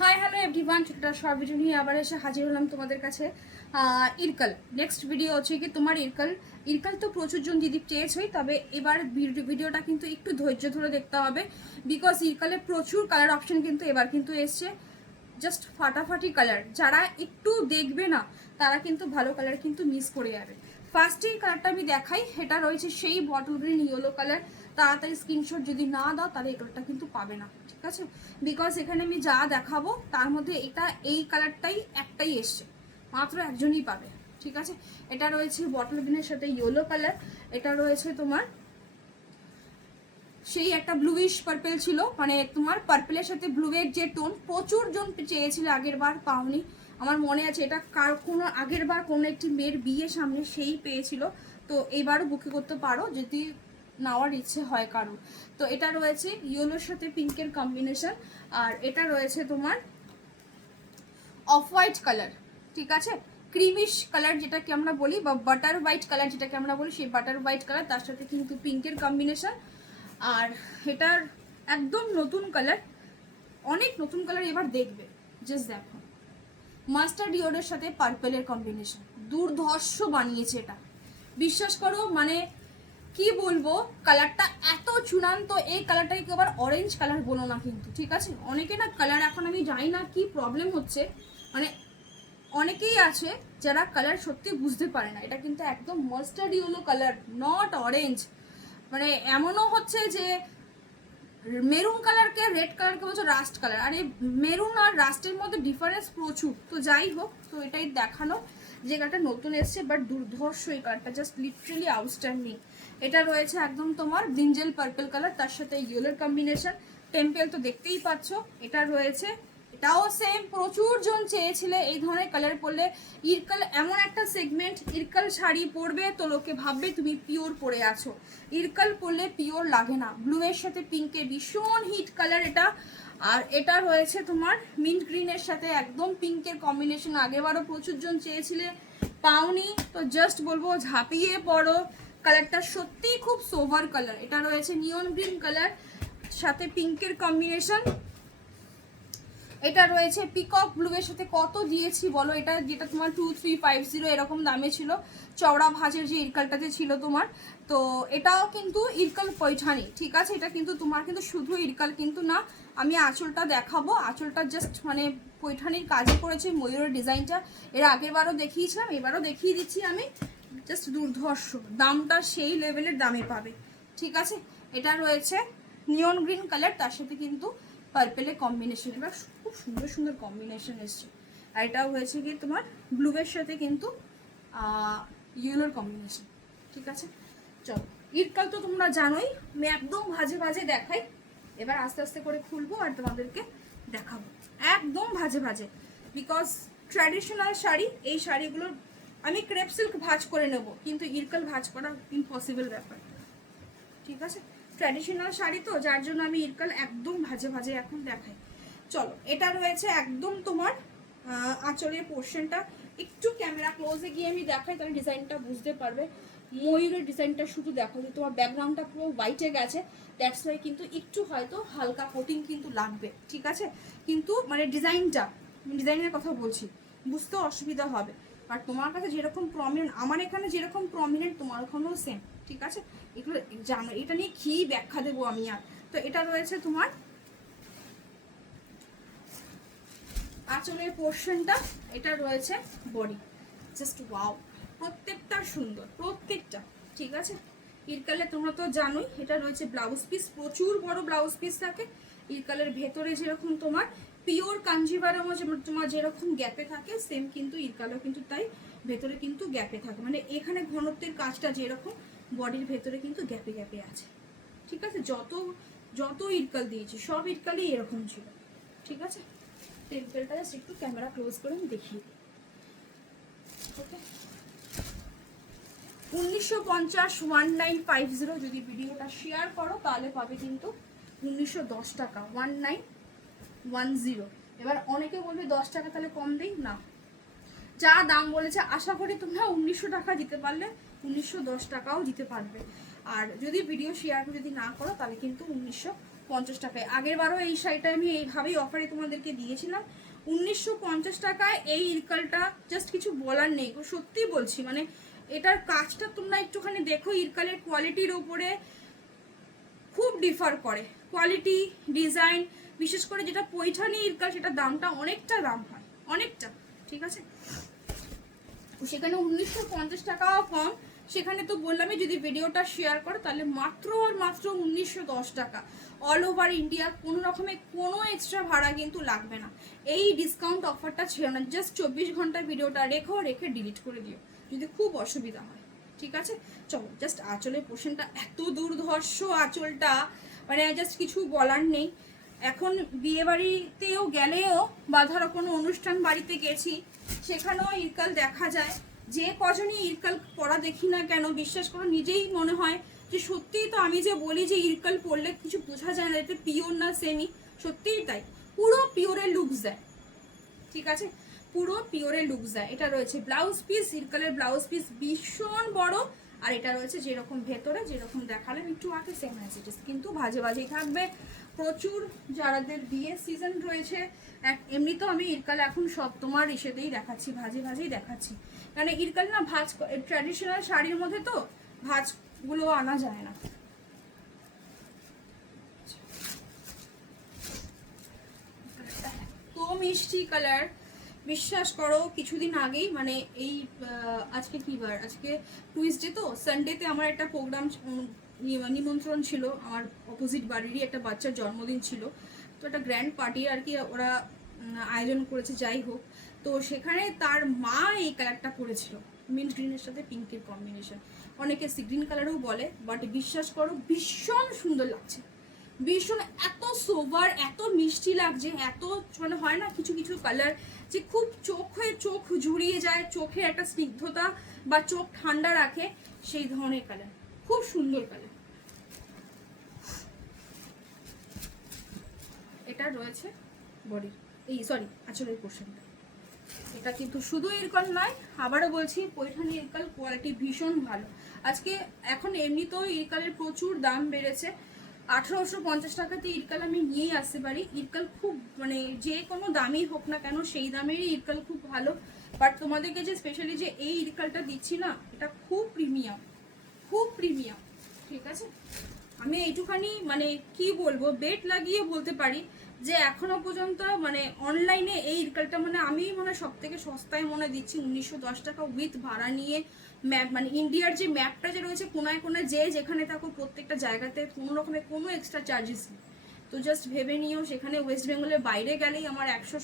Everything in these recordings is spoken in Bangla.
হাই হ্যালো এভরিওয়ান ছোটটা শর্ট ভিডিও নিয়ে আবার এসে হাজির হলাম তোমাদের কাছে। ইরকাল। নেক্সট ভিডিও হচ্ছে কি তোমার ইরকাল। ইরকাল তো প্রচুর জন দিদি চেয়েছই তবে এবার ভিডিও- ভিডিওটা কিন্তু একটু ধৈর্য ধরে দেখতে হবে। বিকজ ইরকালে প্রচুর কালার অপশন কিন্তু এবার কিন্তু এসছে। জাস্ট ফাটাফাটি কালার যারা একটু দেখবে না, তারা কিন্তু ভালো কালার কিন্তু মিস করে যাবে। ফার্স্ট এই কালারটা আমি দেখাই। এটা রয়েছে সেই বটল গ্রিন ইয়েলো কালার তাড়াতাড়ি স্ক্রিনশট যদি না দাও, তাহলে এই কালারটা কিন্তু পাবে না। ঠিক আছে? বিকজ এখানে আমি যা দেখাবো, তার মধ্যে এটা, এই কালারটাই একটাই এসছে। মাত্র একজনই পাবে, ঠিক আছে? এটা রয়েছে বটল গ্রিনের সাথে ইয়েলো কালার এটা রয়েছে তোমার, সেই একটা ব্লুইশ পার্পেল ছিল মানে তোমার পার্পেলের সাথে ব্লুয়ের যে টোন প্রচুর জন চেয়েছিল আগের বার পাওনি। আমার মনে আছে এটা কার, কোনো আগের বার কোনো একটি মেয়ের বিয়ে সামনে সেই পেয়েছিল। তো এবারও বুকে করতে পারো, যদি নেওয়ার ইচ্ছে হয় কারও। তো এটা রয়েছে ইয়েলোর সাথে পিঙ্কের কম্বিনেশন আর এটা রয়েছে তোমার অফ হোয়াইট কালার ঠিক আছে? ক্রিমিশ কালার যেটাকে আমরা বলি, বা বাটার হোয়াইট কালার যেটাকে আমরা বলি, সেই বাটার হোয়াইট কালার তার সাথে কিন্তু পিঙ্কের কম্বিনেশন আর এটার একদম নতুন কালার অনেক নতুন কালার এবার দেখবে জাস্ট দেখো। মাস্টার্ড ইয়োরের সাথে পার্পেলের কম্বিনেশন দুর্ধর্ষ বানিয়েছে এটা। বিশ্বাস করো মানে কি বলব? কালারটা এত চূড়ান্ত, এই কালারটাকে কেউ আবার অরেঞ্জ কালার বলো না কিন্তু, ঠিক আছে? অনেকে না কালার এখন আমি জানি না কি প্রবলেম হচ্ছে। মানে অনেকেই আছে যারা কালার সত্যি বুঝতে পারে না। এটা কিন্তু একদম mustard yellow colour not orange মানে এমনও হচ্ছে যে মেরুন কালারকে রেড কালারকে বলছো রাস্ট কালার আর এই মেরুন আর রাস্টের মধ্যে ডিফারেন্স প্রচুর। তো যাই হোক, তো এটাই দেখানো। যে কালারটা নতুন এসছে বাট দুর্ধর্ষ এই কালারটা জাস্ট লিটারেলি আউটস্ট্যান্ডিং এটা রয়েছে একদম তোমার ব্রিঞ্জেল পার্পল কালার তার সাথে ইয়েলোর কম্বিনেশন টেম্পেল তো দেখতেই পাচ্ছ, এটা রয়েছে। এটাও সেম প্রচুর জন চেয়েছিলে এই ধরনের কালার পরলে। ইরকাল এমন একটা সেগমেন্ট ইরকাল শাড়ি পরবে তো লোকে ভাববে তুমি পিওর পরে আছো। ইরকাল পরলে পিওর লাগে না। ব্লু এর সাথে পিঙ্কের ভীষণ হিট কালার এটা। আর এটা রয়েছে তোমার মিন্ট গ্রিনের সাথে একদম পিঙ্কের কম্বিনেশন আগেবারও প্রচুর জন চেয়েছিলে। পাওনি, তো জাস্ট বলব ঝাঁপিয়ে পড়ো। কালারটা সত্যিই খুব সোভার কালার। এটা রয়েছে নিয়ন গ্রিন কালার সাথে পিঙ্কের কম্বিনেশন এটা রয়েছে পিকক ব্লু এর সাথে কত দিয়েছি বলো? এটা যেটা তোমার টু থ্রি ফাইভ জিরো এরকম দামে ছিল। চওড়া ভাঁজের যে ইরকালটাতে ছিল তোমার। তো এটাও কিন্তু ইরকাল পৈঠানি, ঠিক আছে? এটা কিন্তু তোমার কিন্তু শুধু ইরকাল কিন্তু না, আমি আঁচলটা দেখাবো। আঁচলটা জাস্ট মানে পৈঠানির কাজে করেছে ময়ূরের ডিজাইনটা এর আগের বারও দেখিয়েছিলাম, এবারও দেখিয়ে দিচ্ছি আমি। জাস্ট দুর্ধর্ষ দামটা সেই লেভেলের দামে পাবে। ঠিক আছে? এটা রয়েছে নিয়ন গ্রিন কালার তার সাথে কিন্তু পার্পেলের কম্বিনেশন এবার খুব সুন্দর সুন্দর কম্বিনেশন এসছে। আর এটাও হয়েছে কি তোমার ব্লুয়ের সাথে কিন্তু ইয়েলোর কম্বিনেশন ঠিক আছে? চলো। ঈদকাল তো তোমরা জানোই, আমি একদম ভাজে ভাজে দেখাই। এবার আস্তে আস্তে করে খুলবো আর তোমাদেরকে দেখাবো। একদম ভাজে ভাজে। বিকজ ট্র্যাডিশনাল শাড়ি, এই শাড়িগুলোর আমি ক্রেপ সিল্ক ভাজ করে নেব, কিন্তু ইরকাল ভাজ করা ইম্পসিবল ব্যাপার। ঠিক আছে? ট্র্যাডিশনাল শাড়ি তো, যার জন্য আমি ইরকাল একদম ভাজে ভাজে এখন দেখাই। চলো, এটা রয়েছে একদম তোমার আঁচলের পোর্শনটা একটু ক্যামেরা ক্লোজে গিয়ে আমি দেখাই, তাহলে ডিজাইনটা বুঝতে পারবে। ময়ূরের ডিজাইনটা শুধু দেখো যে তোমার ব্যাকগ্রাউন্ডটা পুরো হোয়াইটে গেছে। দ্যাটস ওয়াই কিন্তু একটু হয়তো হালকা কোটিং কিন্তু লাগবে, ঠিক আছে? কিন্তু মানে ডিজাইনটা, ডিজাইনের কথা বলছি বুঝতেও অসুবিধা হবে। আর তোমার কাছে যেরকম প্রমিনেন্ট আমার এখানে যেরকম প্রমিনেন্ট তোমার ওখানেও সেম ঠিক আছে? এগুলো জানো, এটা নিয়ে কি ব্যাখ্যা দেবো আমি আর? তো এটা রয়েছে তোমার আঁচলের পোর্শনটা এটা রয়েছে বডি জাস্ট ওয়াও প্রত্যেকটা সুন্দর, প্রত্যেকটা, ঠিক আছে? ইরকালে তোমরা তো জানোই, এটা রয়েছে ব্লাউজ পিস প্রচুর বড় ব্লাউজ পিস থাকে, ইরকালের ভেতরে যেরকম তোমার পিওর কাঞ্জিভারামও যেমন তোমার যেরকম গ্যাপে থাকে সেম কিন্তু ইরকালও কিন্তু তাই, ভেতরে কিন্তু গ্যাপে থাকে। মানে এখানে ঘনত্বের কাজটা যেরকম, বডির ভেতরে কিন্তু গ্যাপে গ্যাপে আছে। ঠিক আছে? যত যত ইরকাল দিয়েছি, সব ইরকালই এরকম ছিল। ঠিক আছে? টেম্পেলটা জাস্ট একটু ক্যামেরা ক্লোজ করে আমি দেখিয়ে দিই। ওকে উনিশশো পঞ্চাশ ওয়ান নাইন ফাইভ জিরো যদি ভিডিওটা শেয়ার করো, তাহলে পাবে কিন্তু উনিশশো দশ টাকা। One nine one zero. এবার অনেকে বলবে দশ টাকা তাহলে কম দেই? না। যা দাম বলেছে, আশা করি তোমরা উনিশশো টাকা দিতে পারলে, উনিশশো দশ টাকাও দিতে পারবে। আর যদি ভিডিও শেয়ার যদি না করো, তাহলে কিন্তু উনিশশো পঞ্চাশ টাকায়। আগের বারও এই শাড়িটা আমি এইভাবেই অফারে তোমাদেরকে দিয়েছিলাম। উনিশশো পঞ্চাশ টাকায় এই ইরকালটা জাস্ট কিছু বলার নেই। সত্যি বলছি মানে এটার কাজটা তোমরা একটুখানি দেখো ইরকালের কোয়ালিটির ওপরে খুব ডিফার করে। কোয়ালিটি ডিজাইন বিশেষ করে যেটা পৈঠানি ইরকাল সেটা দামটা অনেকটা দাম হয়, অনেকটা, ঠিক আছে? সেখানে উনিশশো পঞ্চাশ টাকাও কম। সেখানে তো বললামই, যদি ভিডিওটা শেয়ার করো, তাহলে মাত্র আর মাত্র উনিশশো দশ টাকা। অল ওভার ইন্ডিয়া কোনো রকমের কোনো এক্সট্রা ভাড়া কিন্তু লাগবে না। এই ডিসকাউন্ট অফারটা ছিল না। জাস্ট চব্বিশ ঘণ্টা ভিডিওটা রেখো, রেখে ডিলিট করে দিও, যদি খুব অসুবিধা হয়, ঠিক আছে? চলো জাস্ট আঁচলের পোর্শনটা এত দুর্ধর্ষ আঁচলটা। মানে জাস্ট কিছু বলার নেই। এখন বিয়ে বাড়িতেও গেলেও বা ধরো কোনো অনুষ্ঠান বাড়িতে গেছি, সেখানেও ইরকাল দেখা যায়। যে কজনই ইরকাল পরা দেখি না কেন, বিশ্বাস করো নিজেই মনে হয় যে সত্যিই তো আমি যে বলি যে ইরকাল পরলে কিছু বোঝা যায় না, এতে পিওর না সেমি। সত্যিই তাই। পুরো পিওরের লুকস দেয়। ঠিক আছে? পুরো পিওরের লুকস দেয়। এটা রয়েছে ব্লাউজ পিস, ইরকালের ব্লাউজ পিস ভীষণ বড়। আর এটা রয়েছে যেরকম ভেতরে, যেরকম দেখালাম, একটু আগে সেম অ্যাসিটিস কিন্তু ভাজে ভাজেই থাকবে। প্রচুর যারাদের বিয়ের সিজন রয়েছে। এক এমনিতেও আমি ইরকাল এখন সব তোমার ইসেতেই দেখাচ্ছি, ভাজে ভাজেই দেখাচ্ছি। কারণ ইরকাল না ভাজ ট্র্যাডিশনাল শাড়ির মধ্যে তো ভাজগুলো আনা যায় না। তো মিষ্টি কালার বিশ্বাস করো কিছুদিন আগেই মানে এই আজকে কি বার? আজকে টুইসডে তো সানডেতে আমার একটা প্রোগ্রাম নিমন্ত্রণ ছিল, আমার অপোজিট বাড়িরই একটা বাচ্চার জন্মদিন ছিল। তো একটা গ্র্যান্ড পার্টি আর কি ওরা আয়োজন করেছে, যাই হোক। তো সেখানে তার মা এই কালারটা পরেছিল, মিন্ট গ্রিনের সাথে পিঙ্কের কম্বিনেশন অনেকে সি গ্রিন কালারও বলে বাট বিশ্বাস করো, ভীষণ সুন্দর লাগছে। ভীষণ এত সোভার এত মিষ্টি লাগছে, এত মানে হয় না কিছু কিছু কালার যে খুব চোখ হয়ে চোখ জুড়িয়ে যায়, চোখে একটা স্নিগ্ধতা বা চোখ ঠান্ডা রাখে সেই ধরনের কালার খুব সুন্দর কালার এটা রয়েছে বডি এই সরি আচলের পোর্শনটা এটা কিন্তু শুধু ইরকল নয়, আবারও বলছি পৈঠানি ইরকাল কোয়ালিটি ভীষণ ভালো। আজকে এখন এমনিতেও ইরকালের প্রচুর দাম বেড়েছে। আঠারোশো পঞ্চাশ টাকাতে ইরকাল আমি নিয়েই আসতে পারি। ইরকাল খুব মানে যে কোনো দামই হোক না কেন, সেই দামেরই ইরকাল খুব ভালো। বাট তোমাদেরকে যে স্পেশালি যে এই ইরকালটা দিচ্ছি না, এটা খুব প্রিমিয়াম খুব প্রিমিয়াম ঠিক আছে? আমি এইটুখানি মানে কি বলব বেট লাগিয়ে বলতে পারি। যে এখনও পর্যন্ত মানে অনলাইনে এই ইরকালটা মানে আমি মানে সব থেকে সস্তায় মনে দিচ্ছি। উনিশশো দশ টাকা উইথ ভাড়া নিয়ে ম্যাপ মানে ইন্ডিয়ার যে ম্যাপটা যে রয়েছে, কোনায় কোনায় যে যেখানে থাকো প্রত্যেকটা জায়গাতে কোনো রকমের কোনো এক্সট্রা চার্জেস নেই। তো জাস্ট ভেবে নিও, সেখানে ওয়েস্ট বেঙ্গলের বাইরে গেলেই আমার একশো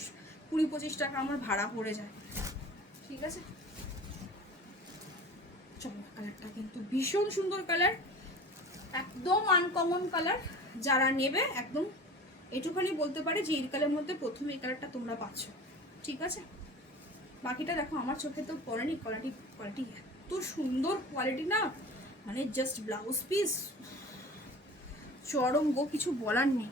কুড়ি পঁচিশ টাকা আমার ভাড়া পড়ে যায়। ঠিক আছে? কালারটা কিন্তু ভীষণ সুন্দর কালার একদম আনকমন কালার যারা নেবে একদম এটুখানি বলতে পারে যে ইরকালের মধ্যে প্রথমে এই কালারটা তোমরা পাচ্ছ। ঠিক আছে? বাকিটা দেখো, আমার চোখে তো পড়েনি কোয়ালিটি কোয়ালিটি এত সুন্দর কোয়ালিটি না মানে জাস্ট ব্লাউজ পিস চরম গো, কিছু বলার নেই।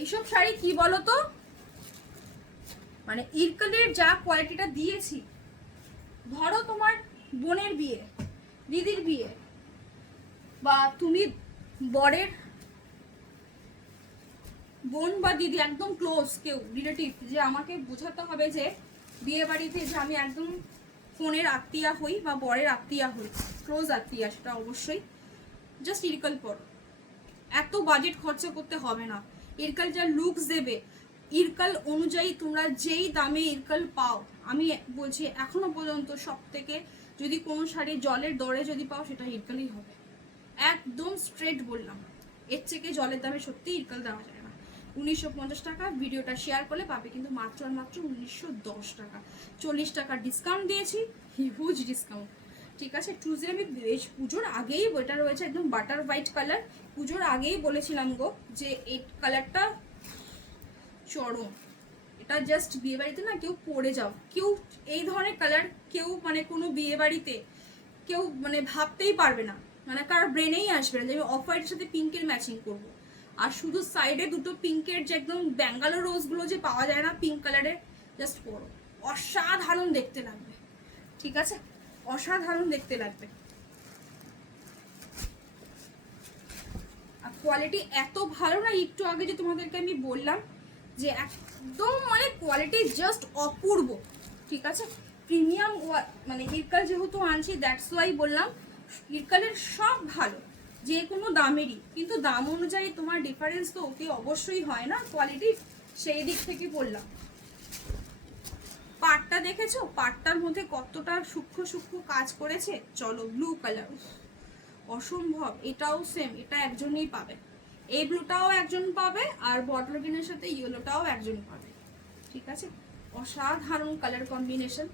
এইসব শাড়ি কি বলো তো মানে ইরকালের যা কোয়ালিটিটা দিয়েছি, ধরো তোমার বোনের বিয়ে, দিদির বিয়ে, বা তুমি বরের বোন বা দিদি, একদম ক্লোজ কেউ রিলেটিভ যে আমাকে বোঝাতে হবে যে বিয়ে বাড়িতে যে আমি একদম ফোনের আত্মীয়া হই বা বরের আত্মীয়া হই ক্লোজ আত্মীয়া সেটা অবশ্যই। জাস্ট ইরকাল পর। এত বাজেট খরচা করতে হবে না। ইরকাল যা লুকস দেবে ইরকাল অনুযায়ী তোমরা যেই দামে ইরকাল পাও, আমি বলছি এখনও পর্যন্ত সব থেকে যদি কোনো শাড়ি জলের দরে যদি পাও সেটা ইরকালই হবে। একদম স্ট্রেট বললাম। এর থেকে জলের দামে সত্যি ইরকাল দেওয়া যায় না। উনিশশো পঞ্চাশ টাকা, ভিডিওটা শেয়ার করলে পাবে কিন্তু মাত্র আর মাত্র উনিশশো দশ টাকা। চল্লিশ টাকা ডিসকাউন্ট দিয়েছি হিউজ ডিসকাউন্ট ঠিক আছে টুজে আমি বেশ, পুজোর আগেই এটা রয়েছে একদম বাটার হোয়াইট কালার পুজোর আগেই বলেছিলাম গো যে এই কালারটা চরম। এটা জাস্ট বিয়ে বাড়িতে না কেউ পরে যাও। কেউ এই ধরনের কালার কেউ মানে কোনো বিয়ে বাড়িতে কেউ মানে ভাবতেই পারবে না। মানে কার ব্রেনেই আসবে না যে আমি অফ হোয়াইটের সাথে পিঙ্কের ম্যাচিং করব। আর শুধু সাইডে দুটো পিঙ্কের যে একদম ব্যাঙ্গালোর রোজগুলো যে পাওয়া যায় না পিঙ্ক কালারের জাস্ট পরো। অসাধারণ দেখতে লাগবে। ঠিক আছে? অসাধারণ দেখতে লাগবে। আর কোয়ালিটি এত ভালো না, একটু আগে যে তোমাদেরকে আমি বললাম যে একদম মানে কোয়ালিটি জাস্ট অপূর্ব। ঠিক আছে? প্রিমিয়াম মানে হিরকাল যেহেতু আনছি দ্যাটস ওয়াই বললাম হিরকালের সব ভালো, যে কোনো দামেরই। কিন্তু দাম অনুযায়ী তোমার ডিফারেন্স তো অতি অবশ্যই হয় না কোয়ালিটি সেই দিক থেকে বললাম। পাটটা দেখেছ? পাটটার মধ্যে কতটা সূক্ষ্ম সূক্ষ্ম কাজ করেছে? চলো ব্লু কালার অসম্ভব, এটাও সেম এটা একজনই পাবে। এই ব্লুটাও একজন পাবে আর বটল গ্রিনের সাথে ইয়েলোটাও একজন পাবে। ঠিক আছে? অসাধারণ কালার কম্বিনেশন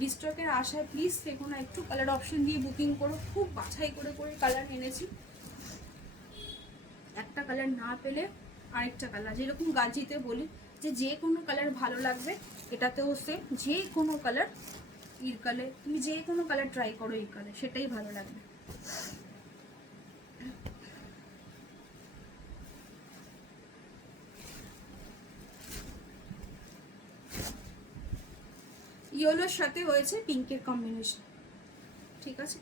ডিস্টকের আশায় প্লিজ দেখো না একটু কালার অপশন দিয়ে বুকিং করো। খুব বাছাই করে করে কালার এনেছি। একটা কালার না পেলে আরেকটা কালার যেরকম গাজিতে বলি যে যে কোনো কালার ভালো লাগবে, এটাতেও সেম যে কোনো কালার ইর কালার তুমি যে কোনো কালার ট্রাই করো কালার সেটাই ভালো লাগবে। ইয়েলোর সাথে হয়েছে পিঙ্কের কম্বিনেশন ঠিক আছে?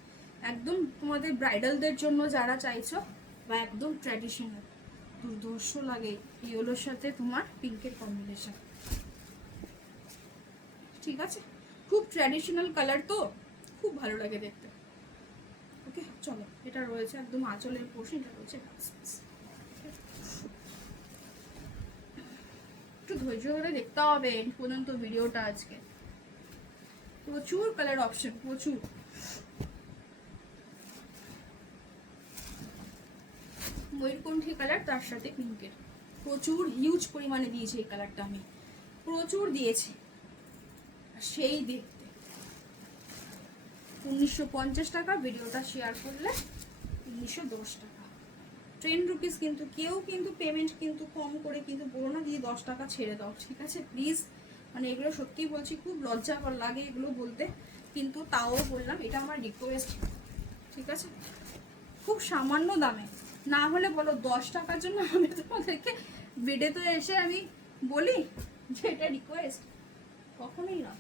একদম তোমাদের ব্রাইডালদের জন্য যারা চাইছো বা একদম ট্র্যাডিশনাল দুর্ধর্ষ লাগে ইয়েলোর সাথে তোমার পিঙ্কের কম্বিনেশন ঠিক আছে? খুব ট্র্যাডিশনাল কালার তো, খুব ভালো লাগে দেখতে। ওকে চলো, এটা রয়েছে একদম আঁচলের পোর্শন এটা রয়েছে একটু ধৈর্য ধরে দেখতে হবে পর্যন্ত ভিডিওটা আজকে। প্রচুর কালার অপশন প্রচুর। ময়ূরকণ্ঠী কালার তার সাথে পিঙ্কের প্রচুর হিউজ পরিমাণে দিয়েছে এই কালারটা আমি। প্রচুর দিয়েছি। সেই দেখতে। উনিশশো পঞ্চাশ টাকা, ভিডিওটা শেয়ার করলে উনিশশো দশ টাকা। টেন রুপিস কিন্তু, কেউ কিন্তু পেমেন্ট কিন্তু কম করে কিন্তু বলো না, দিয়ে দশ টাকা ছেড়ে দাও, ঠিক আছে? প্লিজ মানে এগুলো সত্যি বলছি, খুব লজ্জা লাগে এগুলো বলতে। কিন্তু তাও বললাম, এটা আমার রিকোয়েস্ট ঠিক আছে? খুব সামান্য দামে। না হলে বলো, দশ টাকার জন্য আমি তোমাদেরকে বেডেতে এসে আমি বলি যে এটা রিকোয়েস্ট কখনোই না।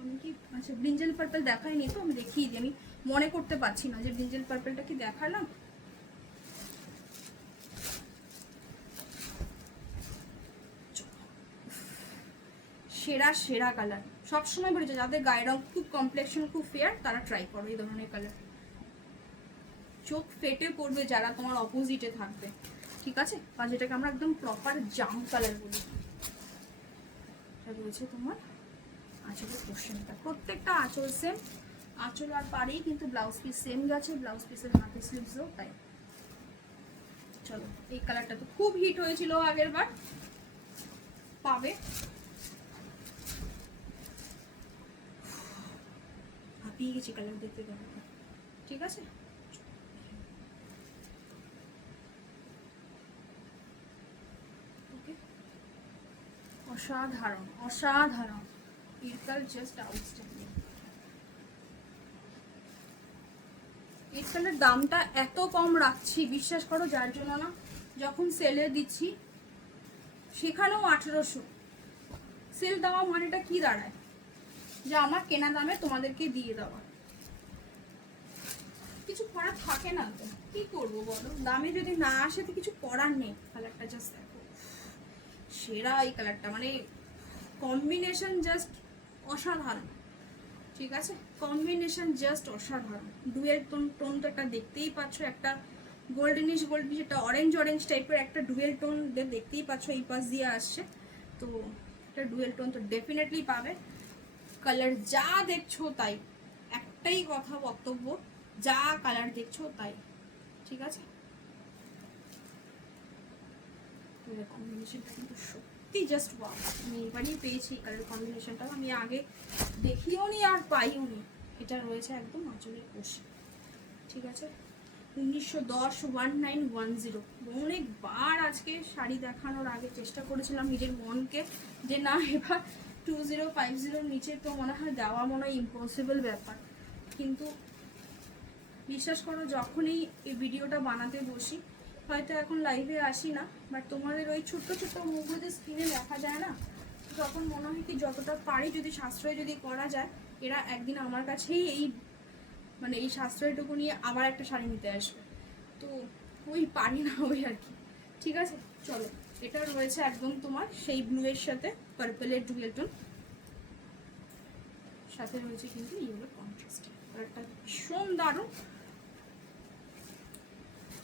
আমি কি আচ্ছা ব্রিঞ্জেল পার্পল দেখাইনি তো, আমি দেখিয়ে দিই। আমি মনে করতে পারছি না যে ব্রিঞ্জেল পার্পলটা কি দেখালাম? সেরা সেরা কালার সবসময় বলেছে যাদের গায়ের রং খুব কমপ্লেকশন খুব ফেয়ার তারা ট্রাই করো এই ধরনের কালার চোখ ফেটে পড়বে যারা তোমার অপোজিটে থাকবে। ঠিক আছে? আর যেটাকে আমরা একদম প্রপার জাম কালার বলি। এটা রয়েছে তোমার আঁচলের পোর্শনটা প্রত্যেকটা আঁচল সেম আঁচল আর পারেই কিন্তু ব্লাউজ পিস সেম গেছে। ব্লাউজ পিসের হাতে স্লিভসও তাই। চলো, এই কালারটা তো খুব হিট হয়েছিল আগের বার পাবে। হাঁপিয়ে গেছি কালার দেখতে দেখতে ঠিক আছে? অসাধারণ অসাধারণ। ইরকাল জাস্ট আউটস্ট্যান্ডিং ইরকালের দামটা এত কম রাখছি, বিশ্বাস করো, যার জন্য না, যখন সেলে দিচ্ছি, সেখানেও আঠেরোশো। সেল দেওয়া মানেটা কি দাঁড়ায়? যে আমার কেনা দামে তোমাদেরকে দিয়ে দেওয়া। কিছু করার থাকে না তো। কি করব বলো? দামে যদি না আসে তো কিছু করার নেই। কালারটা জাস্ট দেখো। সেরা এই কালারটা মানে কম্বিনেশন জাস্ট অসাধারণ। ঠিক আছে? কম্বিনেশন জাস্ট অসাধারণ। ডুয়েল টোন টোন তো একটা দেখতেই পাচ্ছ। একটা গোল্ডেনিশ গোল্ডেনিশ একটা অরেঞ্জ অরেঞ্জ টাইপের একটা ডুয়েল টোন দেখতেই পাচ্ছ। এই পাশ দিয়ে আসছে। তো এটা ডুয়েল টোন তো ডেফিনেটলি পাবে। কালার যা দেখছ তাই। একটাই কথা বক্তব্য, যা কালার দেখছ তাই। ঠিক আছে? সত্যি জাস্ট ওয়াও আমি এবারই পেয়েছি এই কালার কম্বিনেশনটা আমি আগে দেখিও নি আর পাইও নি। এটা রয়েছে একদম আঁচলের কোষে। ঠিক আছে? উনিশশো দশ ওয়ান নাইন ওয়ান জিরো অনেকবার আজকে শাড়ি দেখানোর আগে চেষ্টা করেছিলাম নিজের মনকে যে না, এবার টু জিরো ফাইভ জিরোর নিচে তো মনে হয় দেওয়া মনে হয় ইম্পসিবল ব্যাপার। কিন্তু বিশ্বাস করো, যখনই এই ভিডিওটা বানাতে বসি, হয়তো এখন লাইভে আসি না বাট তোমাদের ওই ছোট্ট ছোট্ট মুখগুলো যে স্ক্রিনে দেখা যায় না যখন মনে হয় কি যতটা পারি যদি সাশ্রয় যদি করা যায়, এরা একদিন আমার কাছেই এই মানে এই সাশ্রয়টুকু নিয়ে আবার একটা শাড়ি নিতে আসবে। তো ওই পারি না ওই আর কি। ঠিক আছে? চলো। এটা রয়েছে একদম তোমার সেই ব্লু এর সাথে পার্পেলের ডুয়েল টোন সাথে রয়েছে কিন্তু ইয়েলো কন্ট্রাস্ট কালারটা ভীষণ দারুণ।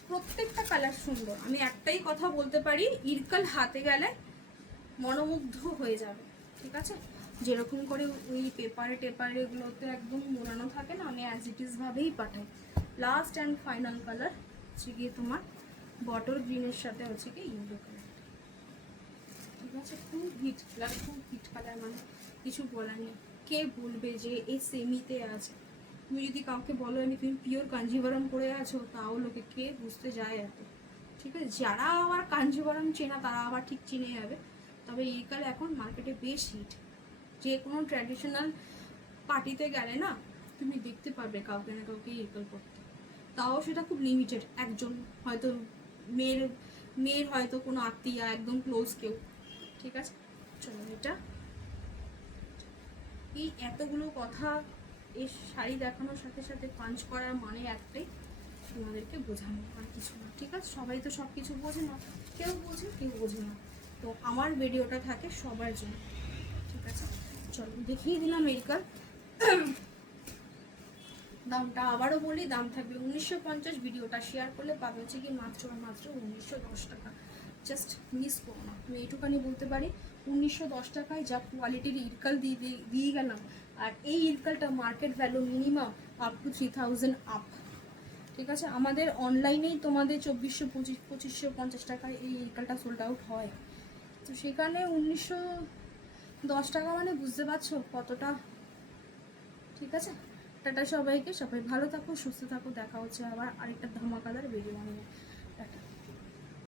প্রত্যেকটা কালার সুন্দর। আমি একটাই কথা বলতে পারি, ইরকাল হাতে গেলে মনোমুগ্ধ হয়ে যাবে, ঠিক আছে? যেরকম করে ওই পেপারে টেপারে এগুলোতে একদম মোড়ানো থাকে না, আমি অ্যাজ ইট ইজ ভাবেই পাঠাই। লাস্ট অ্যান্ড ফাইনাল কালার হচ্ছে গিয়ে তোমার বটল গ্রিনের সাথে হচ্ছে কি ইয়েলো কালার ঠিক আছে? খুব হিট কালার খুব হিট কালার মানে কিছু বলার নেই। কে বলবে যে এই সেমিতে আছে? তুমি যদি কাউকে বলো তুমি পিওর কাঞ্জিবরম করে আছো, তাও লোকে কে বুঝতে যায় এত? ঠিক আছে? যারা আবার কাঞ্জিবরম চেনা, তারা আবার ঠিক চিনে যাবে। তবে এই কালে এখন মার্কেটে বেশ হিট। যে কোনো ট্র্যাডিশনাল পার্টিতে গেলে না, তুমি দেখতে পারবে কাউকে না কাউকে ইরকাল করতে। তাও সেটা খুব লিমিটেড একজন হয়তো মেয়ের মেয়ের হয়তো কোনো আত্মীয়া, একদম ক্লোজ কেউ। ঠিক আছে? চলো এটা। এই এতগুলো কথা এই শাড়ি দেখানোর সাথে সাথে পাঞ্চ করার মানে একটাই, তোমাদেরকে বোঝানো আর কিছু না, ঠিক আছে? সবাই তো সব কিছু বোঝে না, কেউ বোঝে কেউ বোঝে না। তো আমার ভিডিওটা থাকে সবার জন্য, ঠিক আছে? চলো দেখিয়ে দিলাম এইকার দামটা আবারও বলি, দাম থাকবে উনিশশো পঞ্চাশ, ভিডিওটা শেয়ার করলে পাবে হচ্ছে কি মাত্র মাত্র উনিশশো দশ টাকা। জাস্ট মিস করো না। আমি এইটুখানি বলতে পারি, উনিশশো দশ টাকায় যা কোয়ালিটির ইরকাল দিয়ে দিয়ে- গেলাম, আর এই ইরকালটা market value minimum up to three thousand up ঠিক আছে? আমাদের অনলাইনেই তোমাদের চব্বিশশো, পঁচিশ, পঁচিশশো, পঞ্চাশ টাকায় এই ইরকালটা সোল্ড আউট হয়। তো সেখানে উনিশশো দশ টাকা মানে বুঝতে পারছ কতটা? ঠিক আছে? টাটা সবাইকে, সবাই ভালো থাকো, সুস্থ থাকো, দেখা হচ্ছে আবার আরেকটা ধামাকাদার ভিডিও নিয়ে